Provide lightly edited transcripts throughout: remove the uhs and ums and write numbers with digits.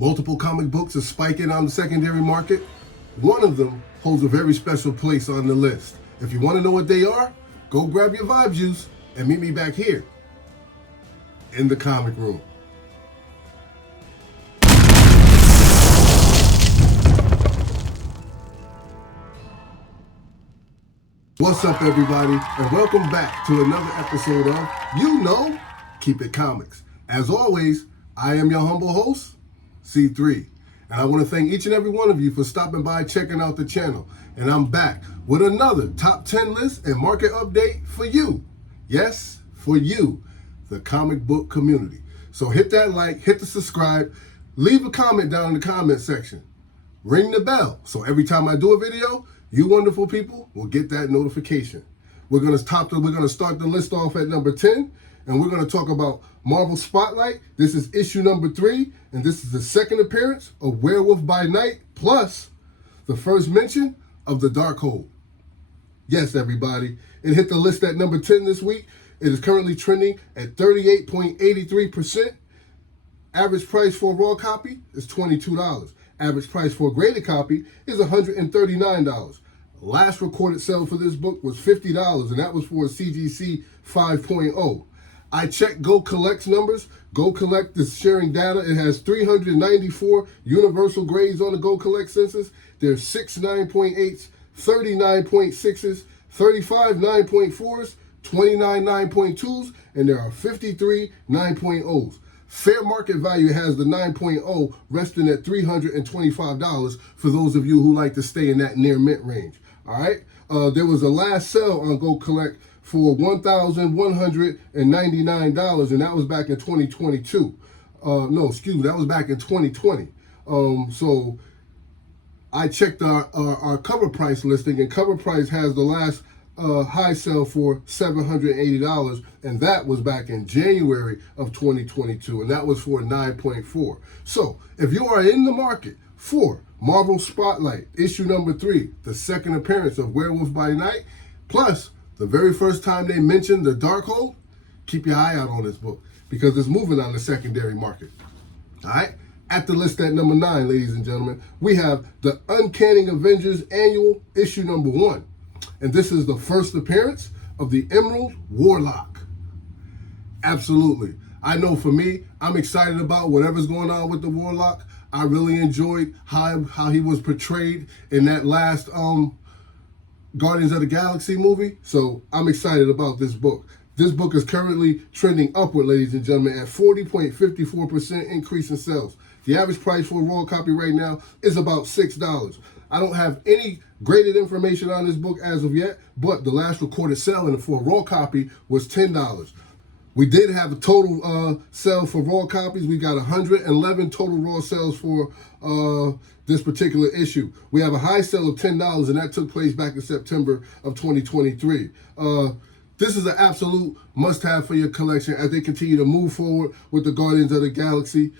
Multiple comic books are spiking on the secondary market. One of them holds a very special place on the list. If you want to know what they are, go grab your vibe juice and meet me back here in the comic room. What's up, everybody, and welcome back to another episode of Keep It Comics. As always, I am your humble host, C3, and I want to thank each and every one of you for stopping by, checking out the channel. And I'm back with another top 10 list and market update for you. Yes, for you, the comic book community. So hit that like, hit the subscribe, leave a comment down in the comment section. Ring the bell, so every time I do a video, you wonderful people will get that notification. We're gonna start the list off at number 10, and we're gonna talk about Marvel Spotlight. This is issue number 3, and this is the second appearance of Werewolf by Night, plus the first mention of the Darkhold. Yes, everybody, it hit the list at number 10 this week. It is currently trending at 38.83%. Average price for a raw copy is $22. Average price for a graded copy is $139. Last recorded sale for this book was $50, and that was for a CGC 5.0. I checked Go Collect's numbers. Go Collect is sharing data. It has 394 universal grades on the Go Collect census. There's 6 9.8s, 30 9.6s, 35 9.4s, 29 9.2s, and there are 53 9.0s. Fair market value has the 9.0 resting at $325 for those of you who like to stay in that near mint range. All right. There was a last sale on Go Collect for $1,199, and that was back in 2022. That was back in 2020. So I checked our cover price listing, and cover price has the last high sale for $780, and that was back in January of 2022, and that was for 9.4. So if you are in the market for Marvel Spotlight issue number 3, the second appearance of Werewolf by Night, plus the very first time they mentioned the Darkhold, keep your eye out on this book because it's moving on the secondary market. All right. At the list at number 9, ladies and gentlemen, we have the Uncanny Avengers Annual issue number 1. And this is the first appearance of the Emerald Warlock. Absolutely. I know for me, I'm excited about whatever's going on with the Warlock. I really enjoyed how he was portrayed in that last Guardians of the Galaxy movie. So I'm excited about this book. This book is currently trending upward, ladies and gentlemen, at 40.54% increase in sales. The average price for a raw copy right now is about $6. I don't have any graded information on this book as of yet, but the last recorded sale for a raw copy was $10. We did have a total sale for raw copies. We got 111 total raw sales for this particular issue. We have a high sale of $10, and that took place back in September of 2023. This is an absolute must-have for your collection as they continue to move forward with the Guardians of the Galaxy.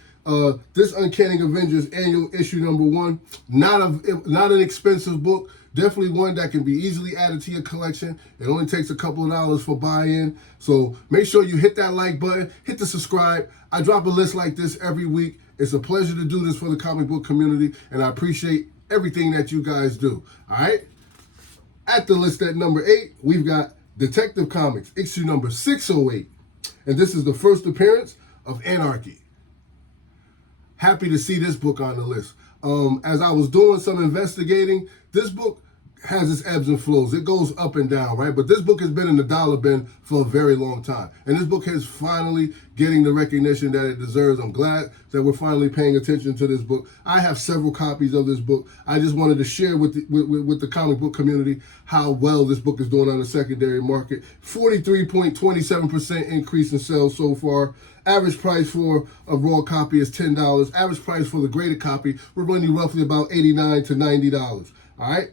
This Uncanny Avengers Annual issue number 1, not an expensive book. Definitely one that can be easily added to your collection. It only takes a couple of dollars for buy-in. So make sure you hit that like button, hit the subscribe. I drop a list like this every week. It's a pleasure to do this for the comic book community, and I appreciate everything that you guys do. All right? At the list at number 8, we've got Detective Comics, issue number 608. And this is the first appearance of Anarchy. Happy to see this book on the list. As I was doing some investigating, this book has its ebbs and flows. It goes up and down, right? But this book has been in the dollar bin for a very long time. And this book is finally getting the recognition that it deserves. I'm glad that we're finally paying attention to this book. I have several copies of this book. I just wanted to share with the comic book community how well this book is doing on the secondary market. 43.27% increase in sales so far. Average price for a raw copy is $10. Average price for the graded copy, we're running roughly about $89 to $90. All right?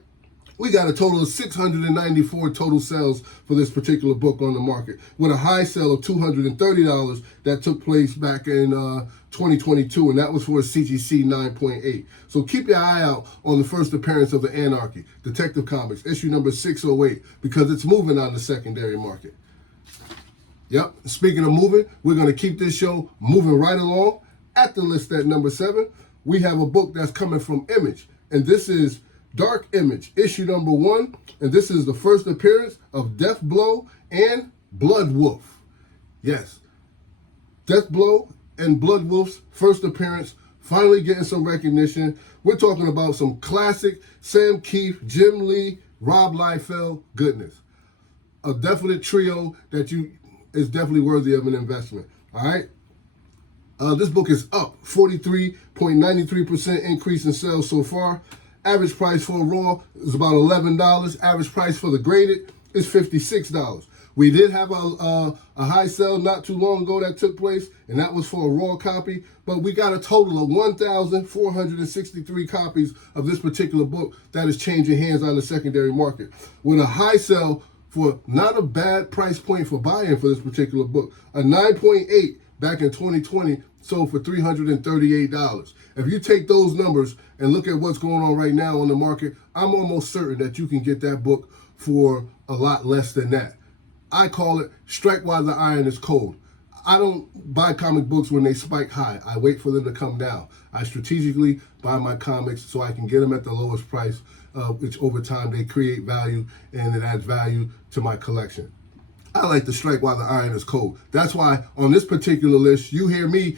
We got a total of 694 total sales for this particular book on the market, with a high sale of $230 that took place back in 2022, and that was for a CGC 9.8. So keep your eye out on the first appearance of the Anarchy, Detective Comics, issue number 608, because it's moving on the secondary market. Yep, speaking of moving, we're going to keep this show moving right along. At the list at number 7, we have a book that's coming from Image, and this is Dark Image, issue number 1, and this is the first appearance of Deathblow and Bloodwolf. Yes, Deathblow and Bloodwolf's first appearance, finally getting some recognition. We're talking about some classic Sam Keith, Jim Lee, Rob Liefeld goodness. A definite trio that is definitely worthy of an investment. All right. This book is up 43.93% increase in sales so far. Average price for a raw is about $11. Average price for the graded is $56. We did have a high sale not too long ago that took place, and that was for a raw copy. But we got a total of 1,463 copies of this particular book that is changing hands on the secondary market. With a high sale for not a bad price point for buying for this particular book. A 9.8 back in 2020 sold for $338. If you take those numbers and look at what's going on right now on the market, I'm almost certain that you can get that book for a lot less than that. I call it strike while the iron is cold. I don't buy comic books when they spike high. I wait for them to come down. I strategically buy my comics so I can get them at the lowest price, which over time they create value and it adds value to my collection. I like to strike while the iron is cold. That's why on this particular list, you hear me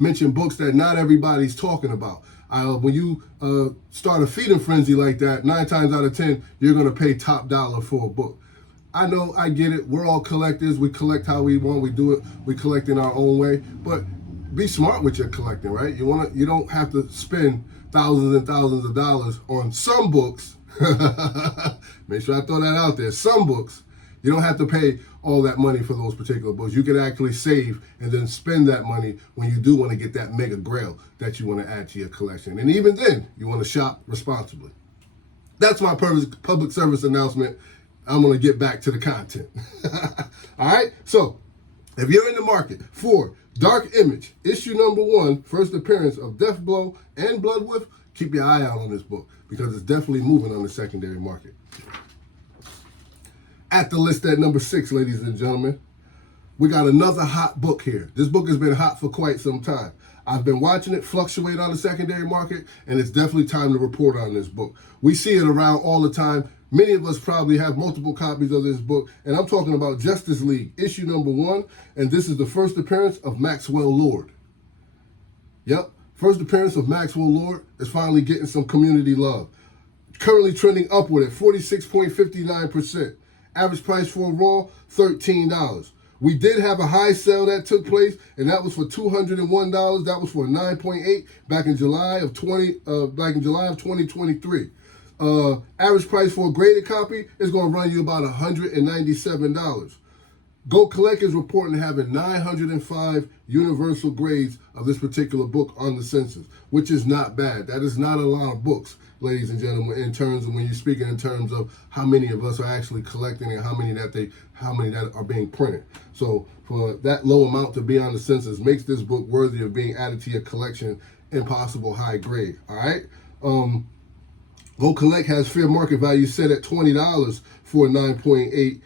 mention books that not everybody's talking about. When you start a feeding frenzy like that, 9 times out of 10, you're going to pay top dollar for a book. I know, I get it. We're all collectors. We collect how we want. We do it. We collect in our own way. But be smart with your collecting, right? You don't have to spend thousands and thousands of dollars on some books. Make sure I throw that out there. Some books, you don't have to pay all that money for those particular books. You can actually save and then spend that money when you do want to get that mega grail that you want to add to your collection. And even then, you want to shop responsibly. That's my public service announcement. I'm going to get back to the content. All right? So, if you're in the market for Dark Image, issue number 1, first appearance of Deathblow and Bloodwolf, keep your eye out on this book because it's definitely moving on the secondary market. At the list at number 6, ladies and gentlemen, we got another hot book here. This book has been hot for quite some time. I've been watching it fluctuate on the secondary market, and it's definitely time to report on this book. We see it around all the time. Many of us probably have multiple copies of this book, and I'm talking about Justice League, issue number 1, and this is the first appearance of Maxwell Lord. Yep, first appearance of Maxwell Lord is finally getting some community love. Currently trending upward at 46.59%. Average price for a raw, $13. We did have a high sale that took place, and that was for $201. That was for a 9.8 back in July of 2023. Average price for a graded copy is going to run you about $197. Go Collect is reporting having 905 universal grades of this particular book on the census, which is not bad. That is not a lot of books, ladies and gentlemen, in terms of when you're speaking in terms of how many of us are actually collecting and how many that are being printed. So for that low amount to be on the census makes this book worthy of being added to your collection in possible high grade. All right. Go Collect has fair market value set at $20 for a 9.8,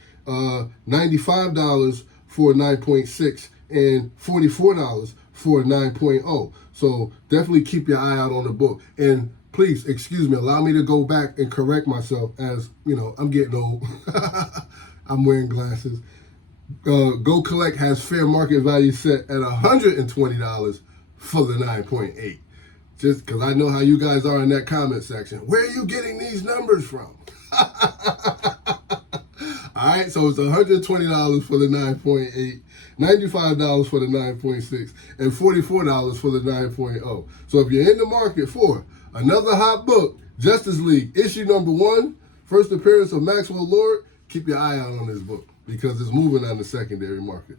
$95 for a 9.6, and $44 for a 9.0. So definitely keep your eye out on the book. And please, excuse me, allow me to go back and correct myself as, I'm getting old. I'm wearing glasses. Go Collect has fair market value set at $120 for the 9.8. Just because I know how you guys are in that comment section. Where are you getting these numbers from? All right, so it's $120 for the 9.8, $95 for the 9.6, and $44 for the 9.0. So if you're in the market for another hot book, Justice League, issue number 1, first appearance of Maxwell Lord, keep your eye out on this book because it's moving on the secondary market.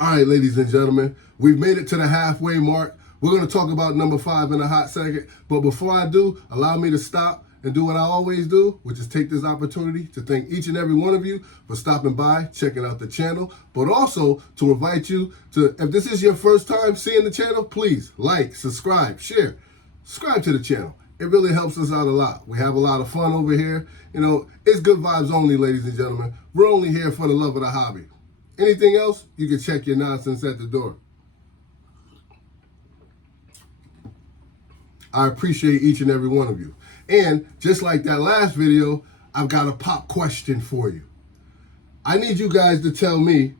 All right, ladies and gentlemen, we've made it to the halfway mark. We're going to talk about number 5 in a hot second. But before I do, allow me to stop and do what I always do, which is take this opportunity to thank each and every one of you for stopping by, checking out the channel, but also to invite you to, if this is your first time seeing the channel, please like, subscribe, share, subscribe to the channel. It really helps us out a lot. We have a lot of fun over here. It's good vibes only, ladies and gentlemen. We're only here for the love of the hobby. Anything else, you can check your nonsense at the door. I appreciate each and every one of you. And just like that last video, I've got a pop question for you. I need you guys to tell me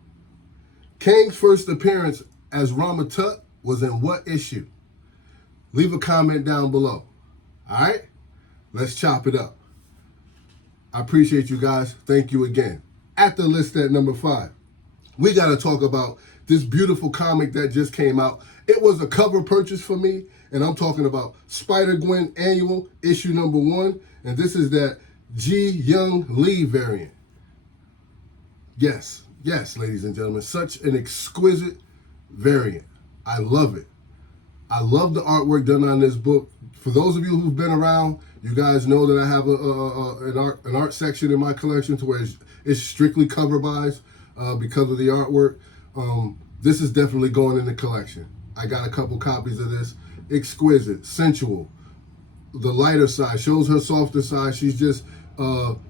Kang's first appearance as Rama Tut was in what issue? Leave a comment down below. All right? Let's chop it up. I appreciate you guys. Thank you again. At the list at number 5, we got to talk about this beautiful comic that just came out. It was a cover purchase for me, and I'm talking about Spider-Gwen Annual, issue number 1, and this is that Ji Young Lee variant. Yes, ladies and gentlemen, such an exquisite variant. I love it. I love the artwork done on this book. For those of you who've been around, you guys know that I have an art section in my collection to where it's strictly cover buys because of the artwork. This is definitely going in the collection. I got a couple copies of this. Exquisite, sensual. The lighter side shows her softer side. She's just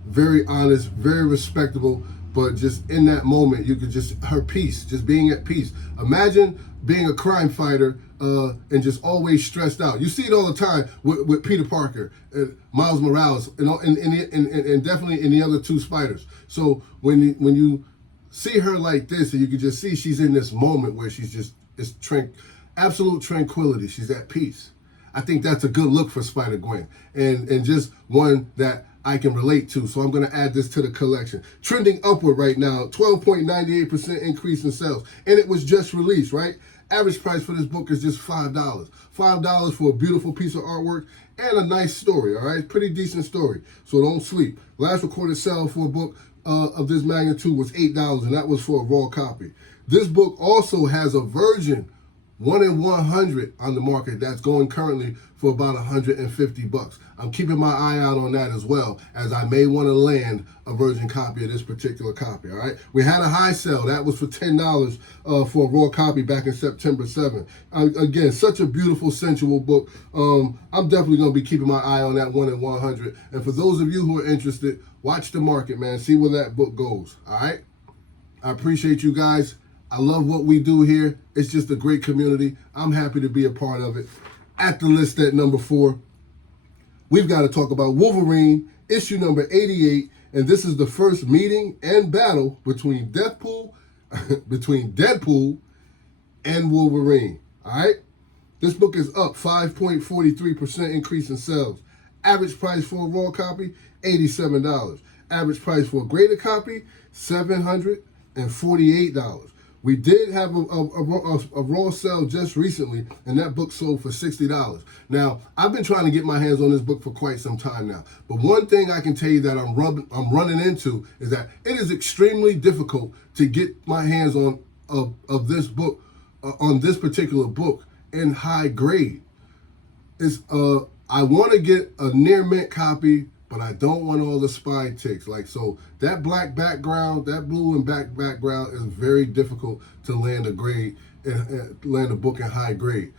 very honest, very respectable. But just in that moment, you could just, her peace, just being at peace. Imagine being a crime fighter and just always stressed out. You see it all the time with Peter Parker, Miles Morales, and definitely in the other 2 Spiders. So when you see her like this, and you can just see she's in this moment where she's just, it's absolute tranquility. She's at peace. I think that's a good look for Spider-Gwen, and just one that I can relate to. So I'm going to add this to the collection. Trending upward right now, 12.98% increase in sales. And it was just released, right? Average price for this book is just $5. $5 for a beautiful piece of artwork and a nice story, all right? Pretty decent story. So don't sleep. Last recorded sale for a book of this magnitude was $8, and that was for a raw copy. This book also has a version 1 in 100 on the market that's going currently for about $150. I'm keeping my eye out on that as well, as I may want to land a virgin copy of this particular copy, all right? We had a high sale. That was for $10 for a raw copy back in September 7th. Again, such a beautiful, sensual book. I'm definitely going to be keeping my eye on that 1 in 100. And for those of you who are interested, watch the market, man. See where that book goes, all right? I appreciate you guys. I love what we do here. It's just a great community. I'm happy to be a part of it. At the list at number 4, we've got to talk about Wolverine, issue number 88, and this is the first meeting and battle between Deadpool and Wolverine. All right? This book is up 5.43% increase in sales. Average price for a raw copy, $87. Average price for a graded copy, $748. We did have a raw sale just recently, and that book sold for $60. Now, I've been trying to get my hands on this book for quite some time now. But one thing I can tell you that I'm running into is that it is extremely difficult to get my hands on of this book, on this particular book in high grade. It's I want to get a near mint copy, but I don't want all the spy ticks. Like, so that black background, that blue and black background is very difficult to land a grade and land a book in high grade.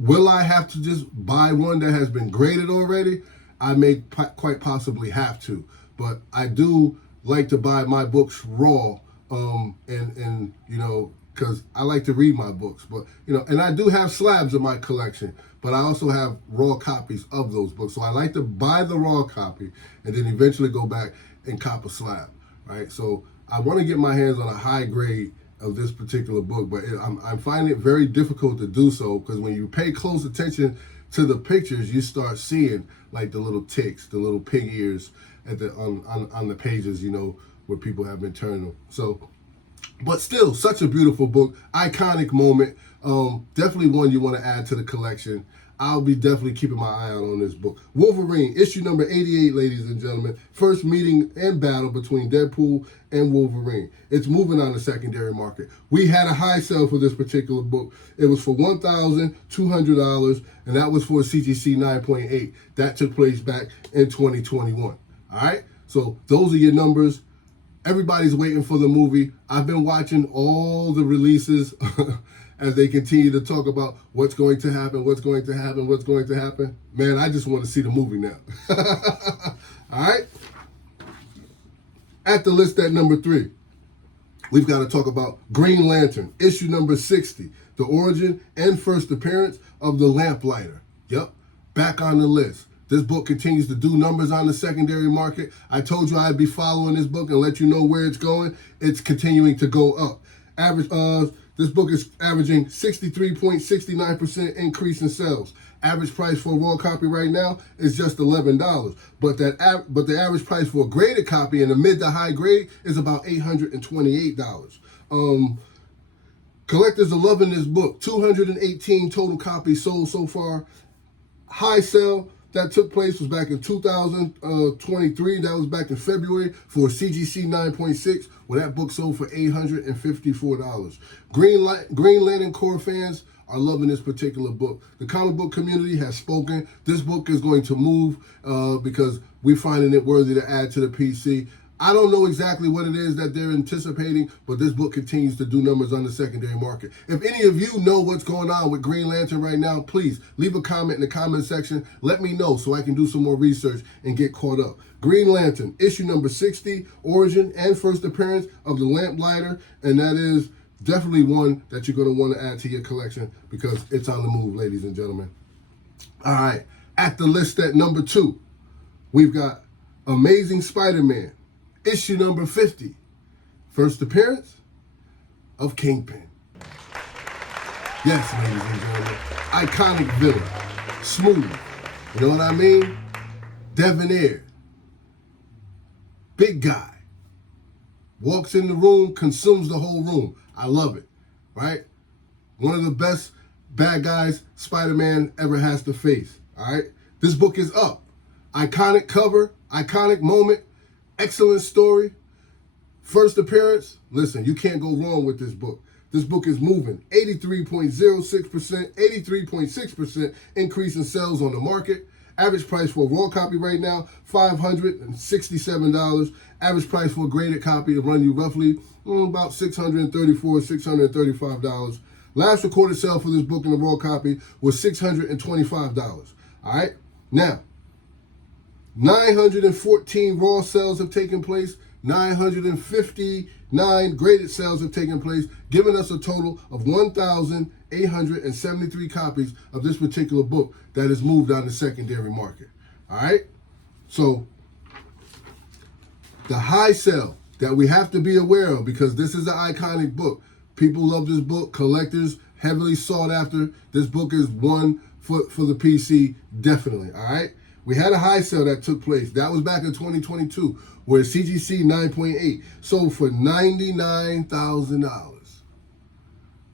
Will I have to just buy one that has been graded already? I may quite possibly have to, but I do like to buy my books raw, and you know, because I like to read my books. But you know, and I do have slabs in my collection, but I also have raw copies of those books. So I like to buy the raw copy and then eventually go back and cop a slab, right? So I want to get my hands on a high grade of this particular book, but I'm finding it very difficult to do so, because when you pay close attention to the pictures, you start seeing like the little ticks, the little pig ears at the on the pages, you know, where people have been turning them. So, but still, such a beautiful book, iconic moment. Definitely one you want to add to the collection. I'll be definitely keeping my eye out on this book. Wolverine, issue number 88, ladies and gentlemen. First meeting and battle between Deadpool and Wolverine. It's moving on the secondary market. We had a high sale for this particular book. It was for $1,200, and that was for a CGC 9.8. That took place back in 2021. All right? So those are your numbers. Everybody's waiting for the movie. I've been watching all the releases as they continue to talk about what's going to happen, what's going to happen, what's going to happen. Man, I just want to see the movie now. All right? At the list at number 3, we've got to talk about Green Lantern, issue number 60, the origin and first appearance of the Lamplighter. Yep, back on the list. This book continues to do numbers on the secondary market. I told you I'd be following this book and let you know where it's going. It's continuing to go up. This book is averaging 63.69% increase in sales. Average price for a raw copy right now is just $11. But the average price for a graded copy in the mid to high grade is about $828. Collectors are loving this book. 218 total copies sold so far. High sale that took place was back in 2023. That was back in February for CGC 9.6, where that book sold for $854. Green Lantern Corps fans are loving this particular book. The comic book community has spoken. This book is going to move because we're finding it worthy to add to the PC. I don't know exactly what it is that they're anticipating, but this book continues to do numbers on the secondary market. If any of you know what's going on with Green Lantern right now, please leave a comment in the comment section. Let me know so I can do some more research and get caught up. Green Lantern, issue number 60, origin and first appearance of the Lamplighter, and that is definitely one that you're going to want to add to your collection because it's on the move, ladies and gentlemen. All right, at the list at number 2, we've got Amazing Spider-Man. Issue number 50, first appearance of Kingpin. Yes, ladies and gentlemen, iconic villain, smooth, you know what I mean? Debonair, big guy, walks in the room, consumes the whole room. I love it, right? One of the best bad guys Spider-Man ever has to face, all right? This book is up. Iconic cover, iconic moment, excellent story. First appearance, listen, you can't go wrong with this book. This book is moving. 83.6% increase in sales on the market. Average price for a raw copy right now, $567. Average price for a graded copy to run you roughly about $634, $635. Last recorded sale for this book in the raw copy was $625. All right? Now, 914 raw sales have taken place. 959 graded sales have taken place, giving us a total of 1,873 copies of this particular book that has moved on the secondary market. All right? So, the high sale that we have to be aware of, because this is an iconic book. People love this book. Collectors heavily sought after. This book is one for the PC, definitely. All right? We had a high sale that took place. That was back in 2022, where CGC 9.8 sold for $99,000.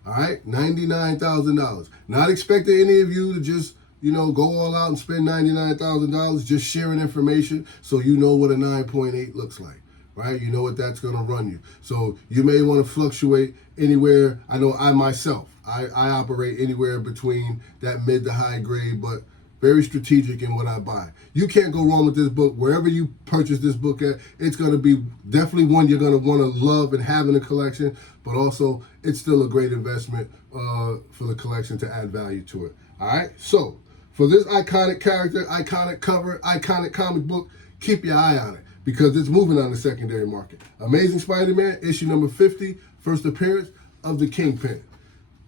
All right, $99,000. Not expecting any of you to just, go all out and spend $99,000. Just sharing information so you know what a 9.8 looks like, right? You know what that's going to run you. So you may want to fluctuate anywhere. I know I myself, I operate anywhere between that mid to high grade, but very strategic in what I buy. You can't go wrong with this book. Wherever you purchase this book at, it's going to be definitely one you're going to want to love and have in a collection, but also it's still a great investment for the collection to add value to it. All right? So, for this iconic character, iconic cover, iconic comic book, keep your eye on it because it's moving on the secondary market. Amazing Spider-Man, issue number 50, first appearance of the Kingpin.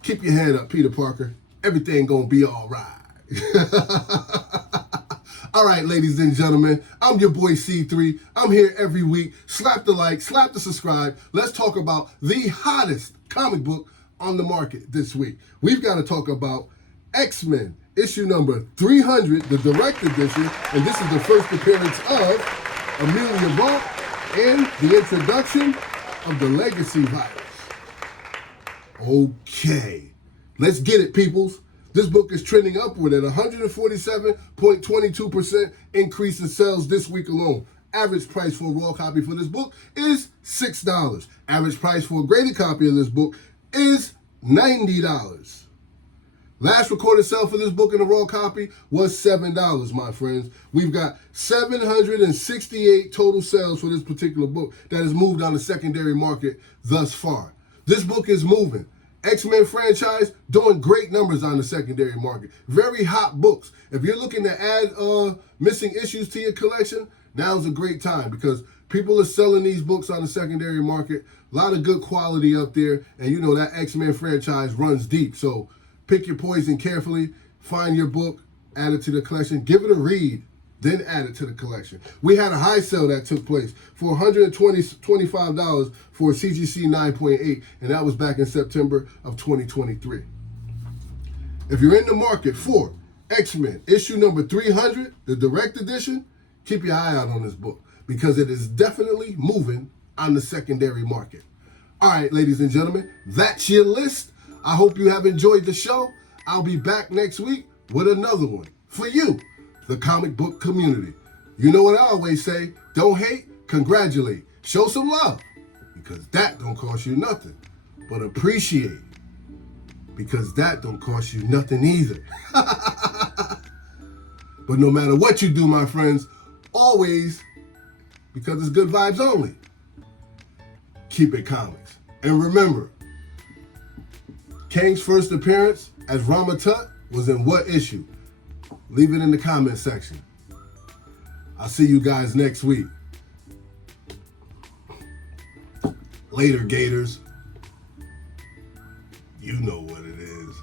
Keep your head up, Peter Parker. Everything going to be all right. All right, ladies and gentlemen, I'm your boy C3. I'm here every week. Slap the like, slap the subscribe. Let's talk about the hottest comic book on the market this week. We've got to talk about X-Men, issue number 300, the direct edition, and this is the first appearance of Amelia Vaught and the introduction of the Legacy virus. Okay, let's get it, peoples. This book is trending upward at 147.22% increase in sales this week alone. Average price for a raw copy for this book is $6. Average price for a graded copy of this book is $90. Last recorded sale for this book in a raw copy was $7, my friends. We've got 768 total sales for this particular book that has moved on the secondary market thus far. This book is moving. X-Men franchise doing great numbers on the secondary market. Very hot books. If you're looking to add missing issues to your collection, now's a great time because people are selling these books on the secondary market. A lot of good quality up there, and you know that X-Men franchise runs deep. So pick your poison carefully, find your book, add it to the collection. Give it a read, then add it to the collection. We had a high sale that took place for $125 for CGC 9.8, and that was back in September of 2023. If you're in the market for X-Men issue number 300, the direct edition, keep your eye out on this book because it is definitely moving on the secondary market. All right, ladies and gentlemen, that's your list. I hope you have enjoyed the show. I'll be back next week with another one for you, the comic book community. You know what I always say, don't hate, congratulate, show some love, because that don't cost you nothing, but appreciate, because that don't cost you nothing either. But no matter what you do, my friends, always, because it's good vibes only, keep it comics. And remember, Kang's first appearance as Rama Tut was in what issue? Leave it in the comment section. I'll see you guys next week. Later, Gators. You know what it is.